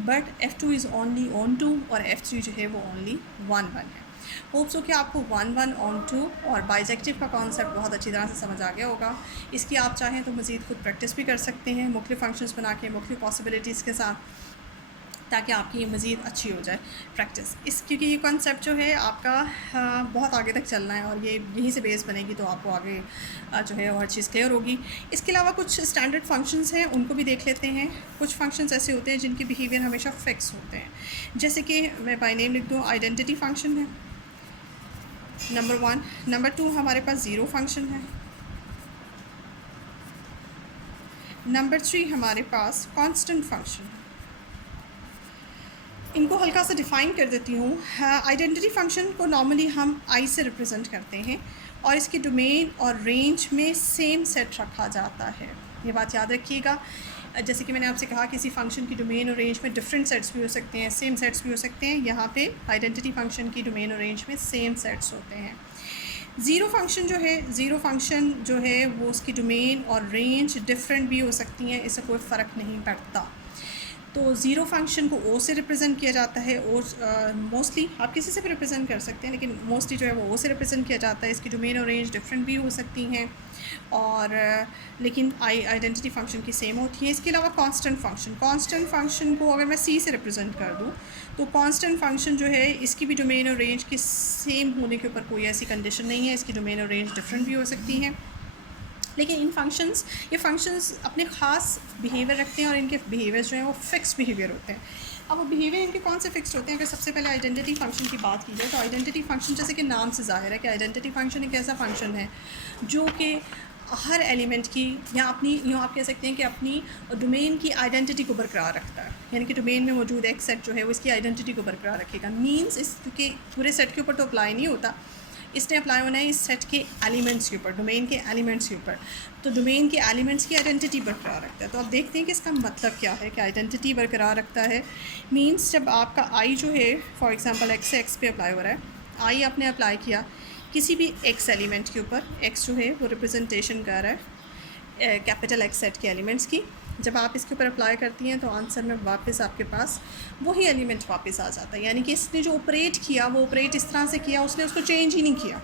but F2 is only onto, और F3 जो है वो ओनली 1-1 है। होप्स हो कि आपको 1-1 ऑन टू और बाइजेक्टिव का कॉन्सेप्ट बहुत अच्छी तरह से समझ आ गया होगा। इसकी आप चाहें तो मज़ीद खुद प्रैक्टिस भी कर सकते हैं, मुख्तलिफ़ फंक्शंस बना के मुख्तलिफ़ पॉसिबिलिटीज़ के साथ, ताकि आपकी ये मज़ीद अच्छी हो जाए प्रैक्टिस। क्योंकि ये कॉन्सेप्ट जो है आपका बहुत आगे तक चलना है और ये यहीं से बेस बनेगी, तो आपको आगे जो है वो हर चीज़ क्लियर होगी। इसके अलावा कुछ स्टैंडर्ड फंक्शंस हैं, उनको भी देख लेते हैं। कुछ फंक्शंस ऐसे होते हैं जिनके बिहेवियर हमेशा फिक्स होते हैं, जैसे कि मैं बाय नेम लिख दूँ, आइडेंटिटी फंक्शन है नंबर 1। नंबर 2 हमारे पास ज़ीरो फंक्शन है। नंबर 3 हमारे पास कांस्टेंट फंक्शन है। इनको हल्का सा डिफ़ाइन कर देती हूँ। आइडेंटिटी फंक्शन को नॉर्मली हम आई से रिप्रेजेंट करते हैं और इसकी डोमेन और रेंज में सेम सेट रखा जाता है, ये बात याद रखिएगा। जैसे कि मैंने आपसे कहा, किसी फंक्शन की डोमेन और रेंज में डिफरेंट सेट्स भी हो सकते हैं, सेम सेट्स भी हो सकते हैं। यहाँ पे आइडेंटिटी फंक्शन की डोमेन और रेंज में सेम सेट्स होते हैं। ज़ीरो फंक्शन जो है वो उसकी डोमेन और रेंज डिफरेंट भी हो सकती हैं, इससे कोई फ़र्क नहीं पड़ता। तो ज़ीरो फंक्शन को ओ से रिप्रेजेंट किया जाता है, और मोस्टली आप किसी से भी रिप्रेजेंट कर सकते हैं, लेकिन मोस्टली जो है वो ओ से रिप्रेजेंट किया जाता है। इसकी डोमेन और रेंज डिफरेंट भी हो सकती हैं, और लेकिन आइडेंटिटी फंक्शन की सेम होती है। इसके अलावा कांस्टेंट फंक्शन को अगर मैं सी से रिप्रेजेंट कर दूँ, तो कांस्टेंट फंक्शन जो है इसकी भी डोमेन और रेंज के सेम होने के ऊपर कोई ऐसी कंडीशन नहीं है, इसकी डोमेन और रेंज डिफरेंट भी हो सकती हैं। लेकिन ये फंक्शंस अपने ख़ास बिहेवियर रखते हैं, और इनके बिहेवियर जो हैं वो फिक्स बिहेवियर होते हैं। अब वो बिहेवियर इनके कौन से फिक्स होते हैं? अगर सबसे पहले आइडेंटिटी फंक्शन की बात की जाए, तो आइडेंटिटी फंक्शन जैसे कि नाम से ज़ाहिर है कि आइडेंटिटी फंक्शन एक ऐसा फंक्शन है जो कि हर एलिमेंट की या अपनी यूँ आप कह सकते हैं कि अपनी डोमेन की आइडेंटिटी को बरकरार रखता है। यानी कि डोमेन में मौजूद एक सेट जो है वो इसकी आइडेंटिटी को बरकरार रखेगा। मींस इसके पूरे सेट के ऊपर तो अप्लाई नहीं होता, इसने अप्लाई होना है इस सेट के एलिमेंट्स के ऊपर, डोमेन के एलिमेंट्स के ऊपर। तो डोमेन के एलिमेंट्स की आइडेंटिटी बरकरार रखता है। तो आप देखते हैं कि इसका मतलब क्या है कि आइडेंटिटी बरकरार रखता है। मींस जब आपका आई जो है फॉर एग्जांपल एक्स से एक्स पे अप्लाई हो रहा है, आई आपने अप्लाई किया किसी भी एक्स एलिमेंट के ऊपर, एक्स जो है वो रिप्रेजेंटेशन कर रहा है कैपिटल एक्स सेट के एलिमेंट्स की। जब आप इसके ऊपर अप्लाई करती हैं तो आंसर में वापस आपके पास वही एलिमेंट वापस आ जाता है। यानी कि इसने जो ऑपरेट किया वो ऑपरेट इस तरह से किया, उसने उसको चेंज ही नहीं किया,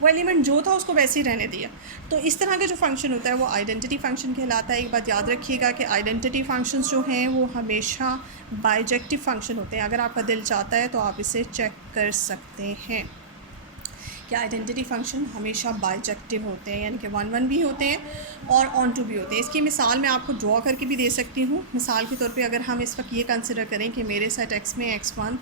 वो एलिमेंट जो था उसको वैसे ही रहने दिया। तो इस तरह का जो फंक्शन होता है वो आइडेंटिटी फंक्शन कहलाता है। एक बात याद रखिएगा कि आइडेंटिटी फंक्शंस जो हैं वो हमेशा बाइजेक्टिव फंक्शन होते हैं। अगर आपका दिल चाहता है तो आप इसे चेक कर सकते हैं कि आइडेंटिटी फंक्शन हमेशा बाइजेक्टिव होते हैं, यानी कि 1 1 भी होते हैं और ऑन टू भी होते हैं। इसकी मिसाल मैं आपको ड्रॉ करके भी दे सकती हूँ। मिसाल के तौर पे अगर हम इस वक्त ये कंसिडर करें कि मेरे सेट एक्स में x1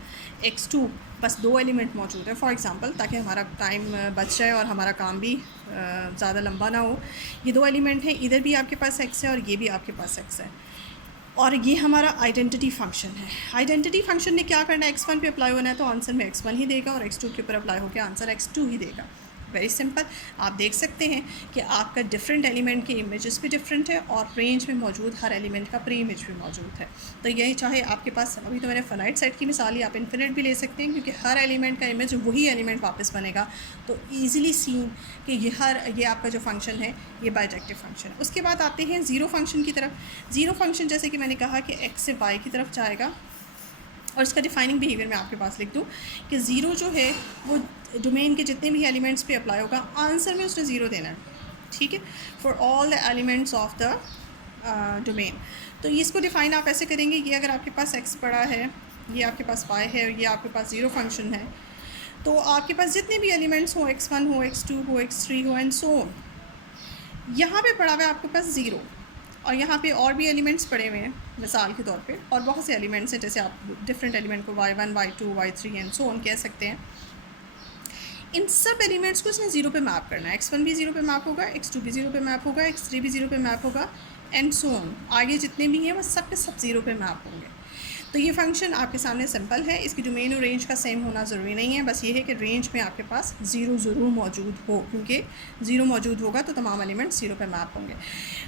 x2 बस 2 एलिमेंट मौजूद है फॉर एग्जांपल, ताकि हमारा टाइम बच जाए और हमारा काम भी ज़्यादा लंबा ना हो। ये 2 एलिमेंट हैं, इधर भी आपके पास x है और ये भी आपके पास x है, और ये हमारा आइडेंटिटी फंक्शन है। आइडेंटिटी फंक्शन ने क्या करना है, x1 पे अप्लाई होना है तो आंसर में x1 ही देगा और x2 के ऊपर अप्लाई होकर आंसर x2 ही देगा। Very simple. आप देख सकते हैं कि आपका डिफरेंट एलिमेंट के इमेजेस भी डिफरेंट है और रेंज में मौजूद हर एलिमेंट का प्री इमेज भी मौजूद है। तो यही चाहे आपके पास, अभी तो मैंने फाइनाइट सेट की मिसाल ही, आप इन्फिनिट भी ले सकते हैं क्योंकि हर एलिमेंट का इमेज वही एलिमेंट वापस बनेगा। तो ईजिली सीन कि ये आपका जो फंक्शन है ये बाइजेक्टिव फंक्शन है। उसके बाद आते हैं ज़ीरो फंक्शन की तरफ। ज़ीरो फंक्शन जैसे कि मैंने कहा कि एक्स से वाई की तरफ जाएगा और इसका डिफाइनिंग बिहेवियर मैं आपके पास लिख दूँ कि ज़ीरो जो है वो डोमेन के जितने भी एलिमेंट्स पे अप्लाई होगा, आंसर में उसने ज़ीरो देना है, ठीक है, for all the elements of the domain. तो इसको डिफ़ाइन आप ऐसे करेंगे, ये अगर आपके पास x पड़ा है, ये आपके पास y है और ये आपके पास ज़ीरो फंक्शन है, तो आपके पास जितने भी एलिमेंट्स हो, x1 हो, x2 हो, x3 हो एंड सो ऑन, यहाँ पे पड़ा हुआ है आपके पास ज़ीरो और यहाँ पे और भी एलिमेंट्स पड़े हुए हैं मिसाल के तौर पे, और बहुत से एलिमेंट्स हैं, जैसे आप डिफरेंट एलिमेंट को y1 y2 y3 and so on कह सकते हैं। इन सब एलिमेंट्स को इसने ज़ीरो पे मैप करना है। x1 भी ज़ीरो पे मैप होगा, x2 भी ज़ीरो पे मैप होगा, x3 भी ज़ीरो पे मैप होगा एंड सो ऑन। आगे जितने भी हैं वो सब के सब ज़ीरो पे मैप होंगे। तो ये फंक्शन आपके सामने सिंपल है, इसकी डोमेन और रेंज का सेम होना ज़रूरी नहीं है, बस ये है कि रेंज में आपके पास ज़ीरो ज़रूर मौजूद हो, क्योंकि ज़ीरो मौजूद होगा तो तमाम एलिमेंट्स ज़ीरो पे मैप होंगे।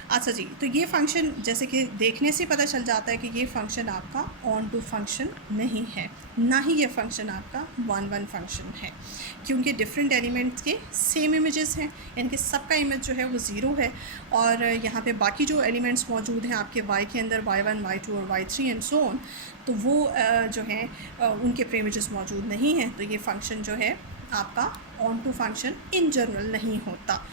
अच्छा जी, तो ये फंक्शन जैसे कि देखने से पता चल जाता है कि ये फंक्शन आपका ऑन टू फंक्शन नहीं है, ना ही ये फंक्शन आपका 1 1 फंक्शन है, क्योंकि डिफरेंट एलिमेंट्स के सेम इमेजेस हैं, यानी कि सबका इमेज जो है वो ज़ीरो है और यहाँ पे बाकी जो एलिमेंट्स मौजूद हैं आपके y के अंदर y1 y2 और y3 एंड सो ऑन, तो वो जो हैं उनके प्री इमेजेस मौजूद नहीं हैं। तो ये फंक्शन जो है आपका onto function in general नहीं होता।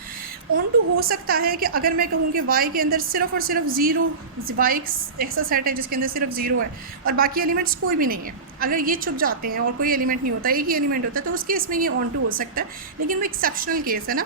ऑन टू हो सकता है कि अगर मैं कहूँ कि y के अंदर सिर्फ़ और सिर्फ ज़ीरो, y ऐसा सेट है जिसके अंदर सिर्फ ज़ीरो है और बाकी एलिमेंट्स कोई भी नहीं है, अगर ये छुप जाते हैं और कोई एलिमेंट नहीं होता, एक ही एलिमेंट होता है, तो उस केस में ये ऑन टू हो सकता है, लेकिन वो एक्सेप्शनल केस है ना।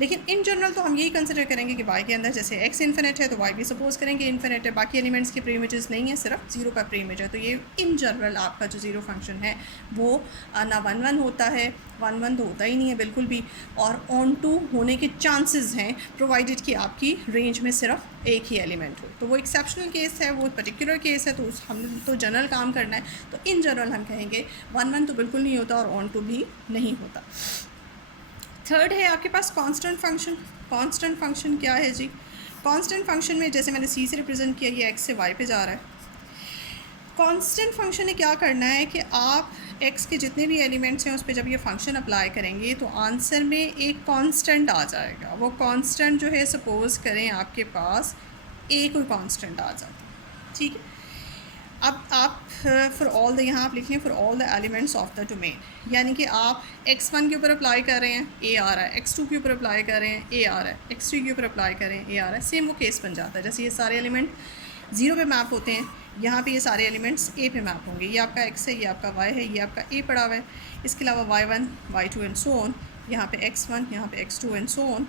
लेकिन इन जनरल तो हम यही कंसिडर करेंगे कि y के अंदर जैसे x इन्फिनिट है तो y भी सपोज करेंगे इन्फिनिट है, बाकी एलिमेंट्स के प्री इमेजेस नहीं है, सिर्फ ज़ीरो का प्री इमेज है। तो ये इन जनरल आपका जो ज़ीरो फंक्शन है वो ना 1 1 होता है, 1 1 तो होता ही नहीं है बिल्कुल भी, और ऑन टू होने के चांसेस हैं प्रोवाइडेड कि आपकी रेंज में सिर्फ एक ही एलिमेंट हो। तो वो एक्सेप्शनल केस है, वो पर्टिकुलर केस है, तो हमने तो जनरल काम करना है। तो इन जनरल हम कहेंगे 1 1 तो बिल्कुल नहीं होता और ऑन टू भी नहीं होता। थर्ड है आपके पास कांस्टेंट फंक्शन। कांस्टेंट फंक्शन क्या है जी? कांस्टेंट फंक्शन में जैसे मैंने सी से रिप्रेजेंट किया, ये एक्स से वाई पे जा रहा है। कांस्टेंट फंक्शन ने क्या करना है कि आप x के जितने भी एलिमेंट्स हैं उस पर जब ये फंक्शन अप्लाई करेंगे तो आंसर में एक कांस्टेंट आ जाएगा। वो कांस्टेंट जो है, सपोज़ करें आपके पास a कोई कांस्टेंट आ जाता है, ठीक है। अब आप फॉर ऑल द, यहाँ आप लिख लें for all the elements of the domain, यानी कि आप x1 के ऊपर अप्लाई कर रहे हैं a आ रहा है, x2 के ऊपर अप्लाई कर रहे हैं a आ रहा है, x3 के ऊपर अप्लाई करें a आ रहा है, सेम वो केस बन जाता है। जैसे ये सारे एलिमेंट ज़ीरो पे मैप होते हैं, यहाँ पे ये सारे एलिमेंट्स a पे मैप होंगे। ये आपका x है, ये आपका y है, ये आपका a पड़ा हुआ है। इसके अलावा y1 y2 and so on, यहाँ पे x1, यहाँ पे x2 and so on.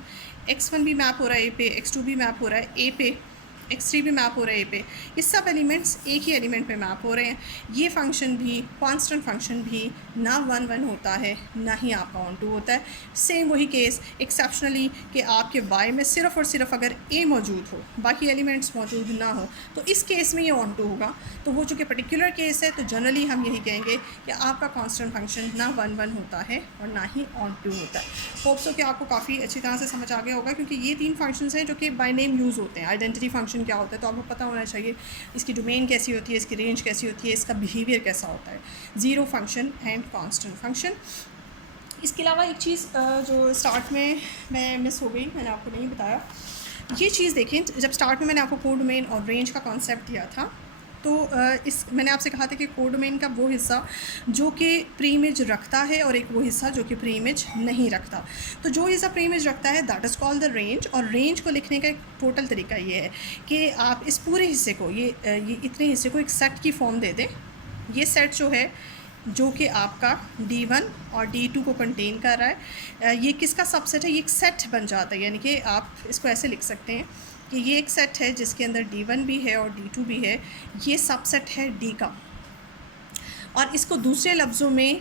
x1 भी मैप हो रहा है a पे, x2 भी मैप हो रहा है a पे, x3 भी मैप हो रहा है ए पे, ये सब एलिमेंट्स एक ही एलिमेंट पे मैप हो रहे हैं। ये फंक्शन भी, कांस्टेंट फंक्शन भी ना 1 1 होता है ना ही आपका ऑन टू होता है। सेम वही केस एक्सेप्शनली कि आपके y में सिर्फ़ और सिर्फ अगर a मौजूद हो, बाकी एलिमेंट्स मौजूद ना हो, तो इस केस में ये ऑन टू होगा। तो वो चूँकि पर्टिकुलर केस है तो जनरली हम यही कहेंगे कि आपका कांस्टेंट फंक्शन ना 1 1 होता है और ना ही ऑन टू होता है। होप सो कि आपको काफ़ी अच्छी तरह से समझ आ गया होगा, क्योंकि ये 3 फंक्शंस हैं जो कि बाय नेम यूज़ होते हैं। आइडेंटिटी फंक्शन क्या होता है तो आपको पता होना चाहिए, इसकी डोमेन कैसी होती है, इसकी रेंज कैसी होती है, इसका बिहेवियर कैसा होता है। Zero function and constant function. इसके अलावा एक चीज़ जो स्टार्ट में मैं मिस हो गई, मैंने आपको नहीं बताया, ये चीज़ देखें, जब स्टार्ट में मैंने आपको कोडोमेन और रेंज का कॉन्सेप्ट दिया था, तो इस मैंने आपसे कहा था कि कोडोमेन का वो हिस्सा जो कि प्री इमेज रखता है और एक वो हिस्सा जो कि प्री इमेज नहीं रखता। तो जो हिस्सा प्री इमेज रखता है that is called the range. और रेंज को लिखने का एक टोटल तरीका ये है कि आप इस पूरे हिस्से को, ये इतने हिस्से को एक सेट की फॉर्म दे दें। ये सेट जो है जो कि आपका D1 और D2 को कंटेन कर रहा है, ये किसका सबसेट है, ये एक सेट बन जाता है। यानी कि आप इसको ऐसे लिख सकते हैं कि ये एक सेट है जिसके अंदर D1 भी है और D2 भी है, ये सबसेट है D का। और इसको दूसरे लफ्ज़ों में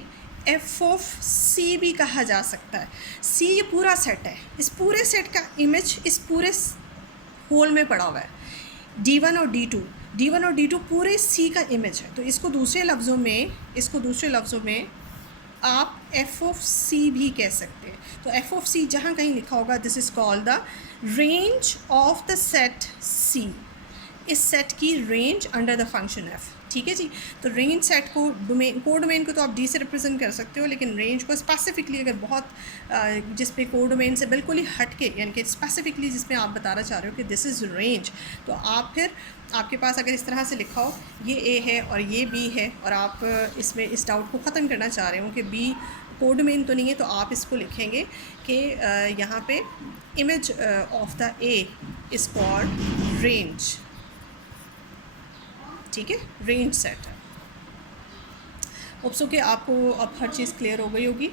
एफ ऑफ सी भी कहा जा सकता है। सी ये पूरा सेट है, इस पूरे सेट का इमेज इस पूरे होल में पड़ा हुआ है। D1 और D2 पूरे सी का इमेज है। तो इसको दूसरे लफ्ज़ों में आप एफ ऑफ सी भी कह सकते हैं। तो एफ ऑफ सी जहाँ कहीं लिखा होगा this is called the range of the set C, इस सेट की range under the function F. ठीक है जी। तो रेंज सेट को कोडोमेन को तो आप डी से रिप्रेजेंट कर सकते हो, लेकिन रेंज को स्पेसिफिकली अगर बहुत जिस पे कोडोमेन से बिल्कुल ही हट के, यानी कि स्पेसिफिकली जिसमें आप बताना चाह रहे हो कि दिस इज़ रेंज, तो आप फिर आपके पास अगर इस तरह से लिखा हो ये ए है और ये बी है और आप इसमें इस डाउट को ख़त्म करना चाह रहे हो कि बी कोडोमेन तो नहीं है, तो आप इसको लिखेंगे कि यहाँ पे image of the A is called range. ठीक है, रेंज सेट है। होप सो कि आपको अब हर चीज़ क्लियर हो गई होगी।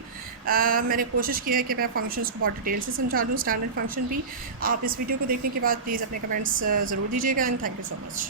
मैंने कोशिश की है कि मैं फंक्शंस को बहुत डिटेल से समझा दूँ, स्टैंडर्ड फंक्शन भी। आप इस वीडियो को देखने के बाद प्लीज़ अपने कमेंट्स ज़रूर दीजिएगा and thank you so much.